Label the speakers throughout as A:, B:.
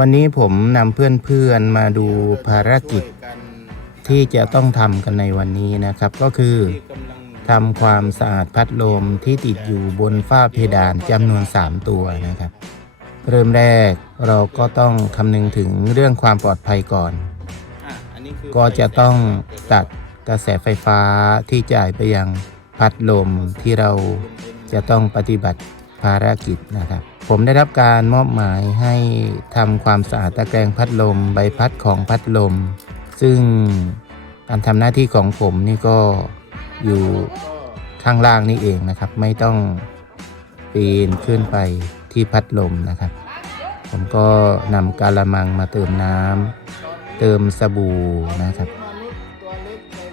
A: วันนี้ผมนำเพื่อนๆมาดูภารกิจที่จะต้องทำกันในวันนี้นะครับ ก็คือทำความสะอาดพัดลมที่ติดอยู่บนฝ้าเพดานจำนวน 3 ตัวนะครับ เริ่มแรกเราก็ต้องคำนึงถึงเรื่องความปลอดภัยก่อน ก็จะต้องตัดกระแสไฟฟ้าที่จ่ายไปยังพัดลมที่เราจะต้องปฏิบัติ ภารกิจนะครับ ผมได้รับการมอบหมายให้ทำความสะอาดตะแกรงพัดลม ใบพัดของพัดลม ซึ่งการทำหน้าที่ของผมนี่ก็อยู่ข้างล่างนี่เองนะครับ ไม่ต้องปีนขึ้นไปที่พัดลมนะครับ ผมก็นำกาละมังมาเติมน้ำเติมสบู่นะครับ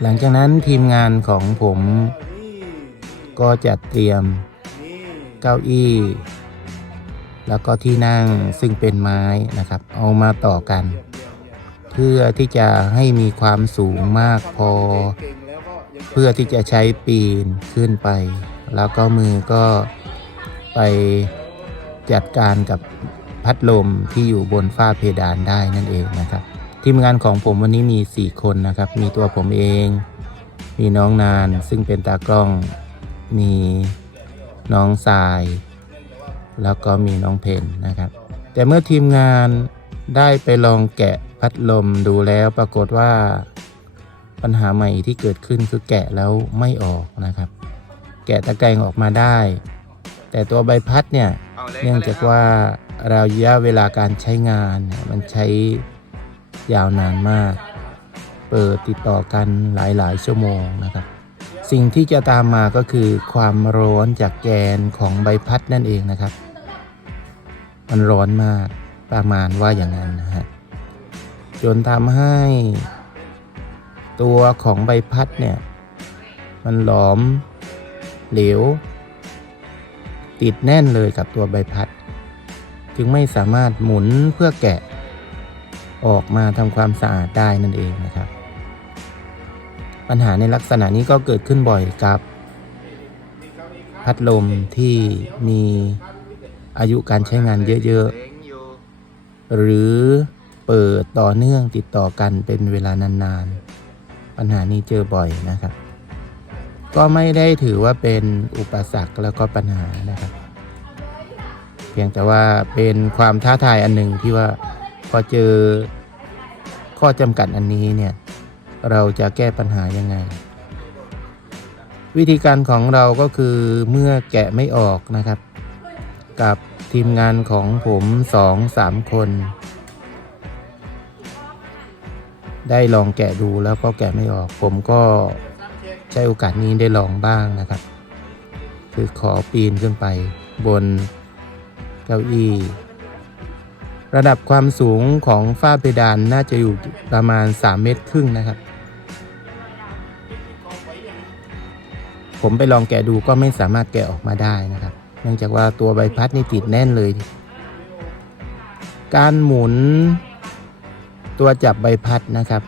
A: หลังจากนั้นทีมงานของผมก็จะเตรียม เก้าอี้ แล้วก็ที่นั่งซึ่งเป็นไม้นะครับ เอามาต่อกัน เพื่อที่จะให้มีความสูงมากพอ เพื่อที่จะใช้ปีนขึ้นไป แล้วก็มือก็ไปจัดการกับพัดลมที่อยู่บนฝ้าเพดานได้นั่นเองนะครับ ทีมงานของผมวันนี้มี 4 คนนะครับ มีตัวผมเอง มีน้องนานซึ่งเป็นตากล้องมี น้องทราย แล้วก็มีน้องเพนนะครับ แต่เมื่อทีมงานได้ไปลองแกะพัดลมดูแล้วปรากฏว่าปัญหาใหม่ที่เกิดขึ้นคือแกะแล้วไม่ออกนะครับ แกะตะแกรงออกมาได้ แต่ตัวใบพัดเนี่ยเนื่องจากว่าระยะเวลาการใช้งานนมันใช้ยาวนานมาก เปิดติดต่อกันหลายๆ ชั่วโมงนะครับ สิ่งที่จะตามมาก็คือความร้อนจากแกนของใบพัดนั่นเองนะครับ มันร้อนมากประมาณว่าอย่างนั้นนะฮะจนทำให้ตัวของใบพัดเนี่ย มันหลอมเหลว ติดแน่นเลยกับตัวใบพัด จึงไม่สามารถหมุนเพื่อแกะ ออกมาทำความสะอาดได้นั่นเองนะครับ ปัญหาในลักษณะนี้ก็เกิดขึ้นบ่อยกับ พัดลมที่มีอายุการใช้งานเยอะๆ หรือเปิดต่อเนื่องติดต่อกันเป็นเวลานานๆ ปัญหานี้เจอบ่อยนะครับ ก็ไม่ได้ถือว่าเป็นอุปสรรคแล้วก็ปัญหานะครับ เพียงแต่ว่าเป็นความท้าทายอันหนึ่งที่ว่าพอเจอข้อจำกัดอันนี้เนี่ย เราจะแก้ปัญหายังไง วิธีการของเราก็คือเมื่อแกะไม่ออกนะครับ กับทีมงานของผมสองสามคน ได้ลองแกะดูแล้วก็แกะไม่ออก ผมก็ใช้โอกาสนี้ได้ลองบ้างนะครับ คือขอปีนขึ้นไปบนเก้าอี้ระดับความสูงของฝ้าเพดานน่าจะอยู่ประมาณ 3 เมตรครึ่งนะครับ ผมไปลองแกะดูก็ไม่สามารถแกะออกมาได้นะครับ เนื่องจากว่าตัวใบพัดนี่ติดแน่นเลย การหมุนตัวจับใบพัดนะครับ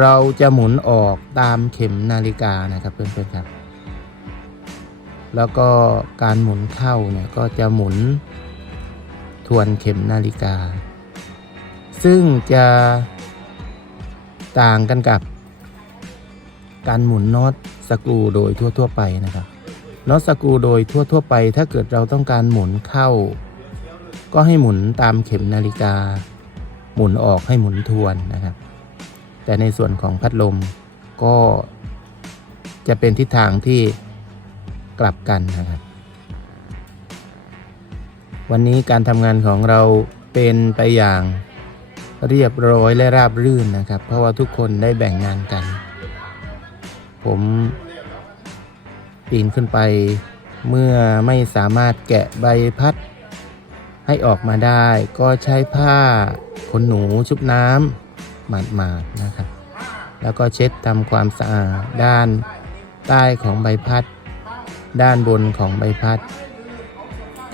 A: เราจะหมุนออกตามเข็มนาฬิกานะครับเพื่อนๆครับ แล้วก็การหมุนเข้าเนี่ยก็จะหมุนทวนเข็มนาฬิกา ซึ่งจะต่างกันกับ การหมุนน็อตสกรูโดยทั่ว ๆ ไปนะครับน็อตสกรูโดยทั่ว ๆ ไป ถ้าเกิดเราต้องการหมุนเข้า ก็ให้หมุนตามเข็มนาฬิกา หมุนออกให้หมุนทวนนะครับ แต่ในส่วนของพัดลมก็จะเป็นทิศทางที่กลับกันนะครับ วันนี้การทำงานของเราเป็นไปอย่างเรียบร้อยและราบรื่นนะครับ เพราะว่าทุกคนได้แบ่งงานกัน ผมปีนขึ้นไป เมื่อไม่สามารถแกะใบพัด ให้ออกมาได้ ก็ใช้ผ้าขนหนูชุบน้ำหมาดๆนะครับ แล้วก็เช็ดทำความสะอาดด้านใต้ของใบพัด ด้านบนของใบพัด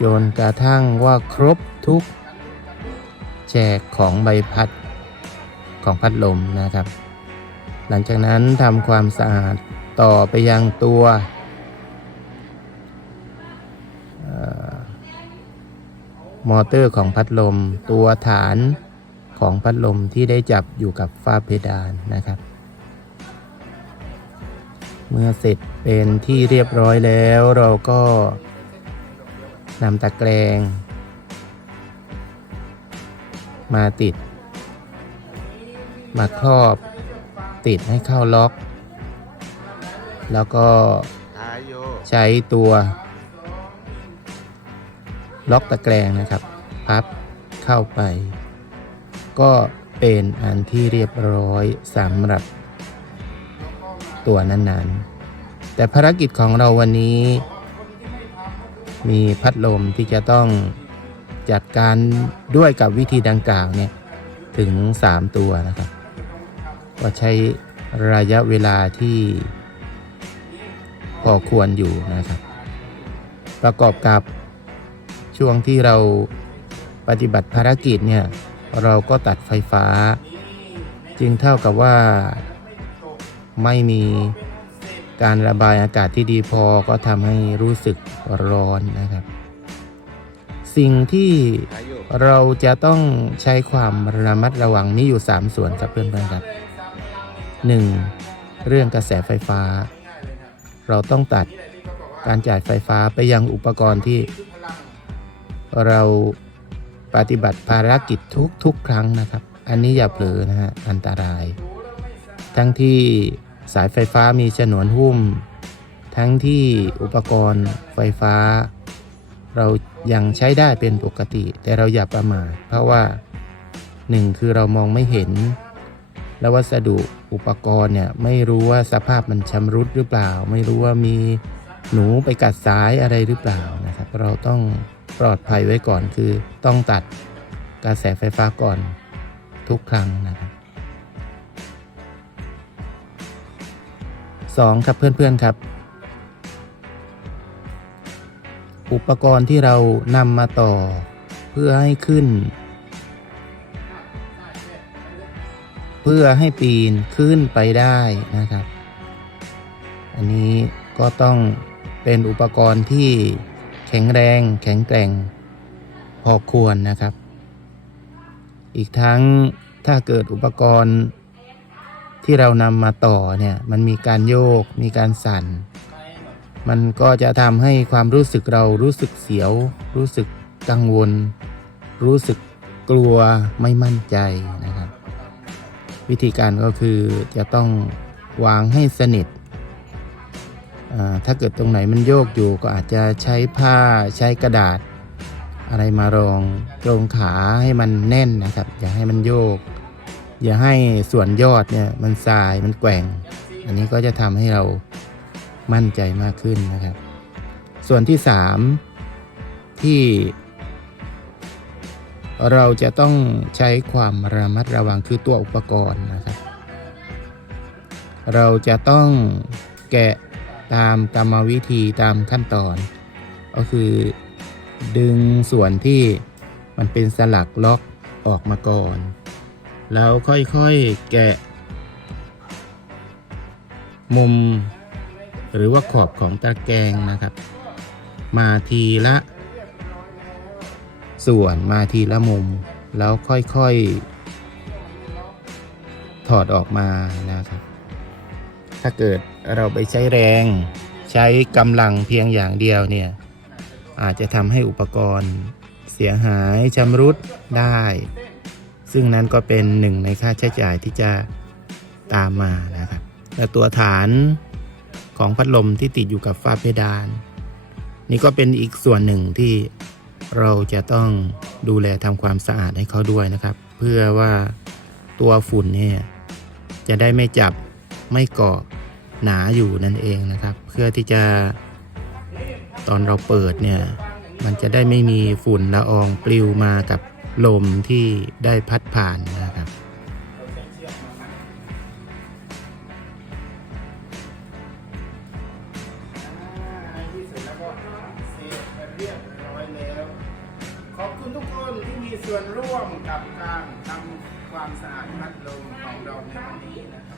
A: จนกระทั่งว่าครบทุกแฉกของใบพัดของพัดลมนะครับ หลังจากนั้นทำความสะอาดต่อไปยังตัวอมอเตอร์ของพัดลม ตัวฐานของพัดลมที่ได้จับอยู่กับฝ้าเพดานนะครับ เมื่อเสร็จเป็นที่เรียบร้อยแล้วเราก็นำตะแกรงมาติด มาครอบ ติดให้เข้าล็อก แล้วก็
B: ท้ายโย
A: ใช้ตัวล็อกตะแกรงนะครับ พับเข้าไป ก็เป็นอันที่เรียบร้อยสำหรับตัวนั้นๆ แต่ภารกิจของเราวันนี้ มีพัดลมที่จะต้องจัดการด้วยกับวิธีดังกล่าวเนี่ย ถึง 3 ตัวนะครับ ก็ใช้ระยะเวลาที่พอควรอยู่นะครับ ประกอบกับช่วงที่เราปฏิบัติภารกิจเนี่ย เราก็ตัดไฟฟ้า จึงเท่ากับว่าไม่มีการระบายอากาศที่ดีพอก็ทำให้รู้สึกร้อนนะครับ สิ่งที่เราจะต้องใช้ความระมัดระวังมีอยู่ 3 ส่วนครับเพื่อนๆครับ 1. เรื่องกระแสไฟฟ้า เราต้องตัดการจ่ายไฟฟ้าไปยังอุปกรณ์ที่ เราปฏิบัติภารกิจทุกๆครั้งนะครับ อันนี้อย่าเผลอนะฮะอันตราย ทั้งที่สายไฟฟ้ามีฉนวนหุ้ม ทั้งที่อุปกรณ์ไฟฟ้า เรายังใช้ได้เป็นปกติ แต่เราอย่าประมาทเพราะว่าหนึ่งคือเรามองไม่เห็น แล้ววัสดุอุปกรณ์เนี่ยไม่รู้ว่าสภาพมันชำรุดหรือเปล่า ไม่รู้ว่ามีหนูไปกัดสายอะไรหรือเปล่านะครับ เราต้องปลอดภัยไว้ก่อนคือต้องตัดกระแสไฟฟ้าก่อนทุกครั้งนะครับสองครับเพื่อนๆครับ อุปกรณ์ที่เรานำมาต่อเพื่อให้ขึ้น พื่อให้ปีนขึ้นไปได้นะครับ อันนี้ก็ต้องเป็นอุปกรณ์ที่แข็งแรงแข็งแกร่งพอควรนะครับ อีกทั้งถ้าเกิดอุปกรณ์ที่เรานำมาต่อเนี่ยมันมีการโยกมีการสั่น มันก็จะทำให้ความรู้สึกเรารู้สึกเสียว รู้สึกกังวล รู้สึกกลัวไม่มั่นใจนะครับ วิธีการก็คือจะต้องวางให้สนิทอ่าถ้าเกิดตรงไหนมันโยกอยู่ก็อาจจะใช้ผ้าใช้กระดาษ อะไรมารองตรงขาให้มันแน่นนะครับ อย่าให้มันโยก อย่าให้ส่วนยอดเนี่ยมันสายมันแกว่ง อันนี้ก็จะทำให้เรามั่นใจมากขึ้นนะครับ ส่วนที่ 3 ที่ เราจะต้องใช้ความระมัดระวังคือตัวอุปกรณ์นะครับ เราจะต้องแกะตามกรรมวิธีตามขั้นตอน ก็คือดึงส่วนที่มันเป็นสลักล็อกออกมาก่อน แล้วค่อยๆแกะ มุม หรือว่าขอบของตะแกรงนะครับ มาทีละ ส่วนมาทีละมุม แล้วค่อยๆ ถอดออกมานะครับ ถ้าเกิดเราไปใช้แรงใช้กำลังเพียงอย่างเดียวเนี่ย อาจจะทำให้อุปกรณ์เสียหายชำรุดได้ ซึ่งนั้นก็เป็นหนึ่งในค่าใช้จ่ายที่จะตามมานะครับและตัวฐานของพัดลมที่ติดอยู่กับฝ้าเพดาน นี่ก็เป็นอีกส่วนหนึ่งที่ เราจะต้องดูแลทำความสะอาดให้เขาด้วยนะครับ เพื่อว่าตัวฝุ่นเนี่ยจะได้ไม่จับไม่เกาะหนาอยู่นั่นเองนะครับ เพื่อที่จะตอนเราเปิดเนี่ยมันจะได้ไม่มีฝุ่นละอองปลิวมากับลมที่ได้พัดผ่าน
C: ส่วนร่วมกับการทำความสะอาดพัดลมของเราในวันนี้นะครับ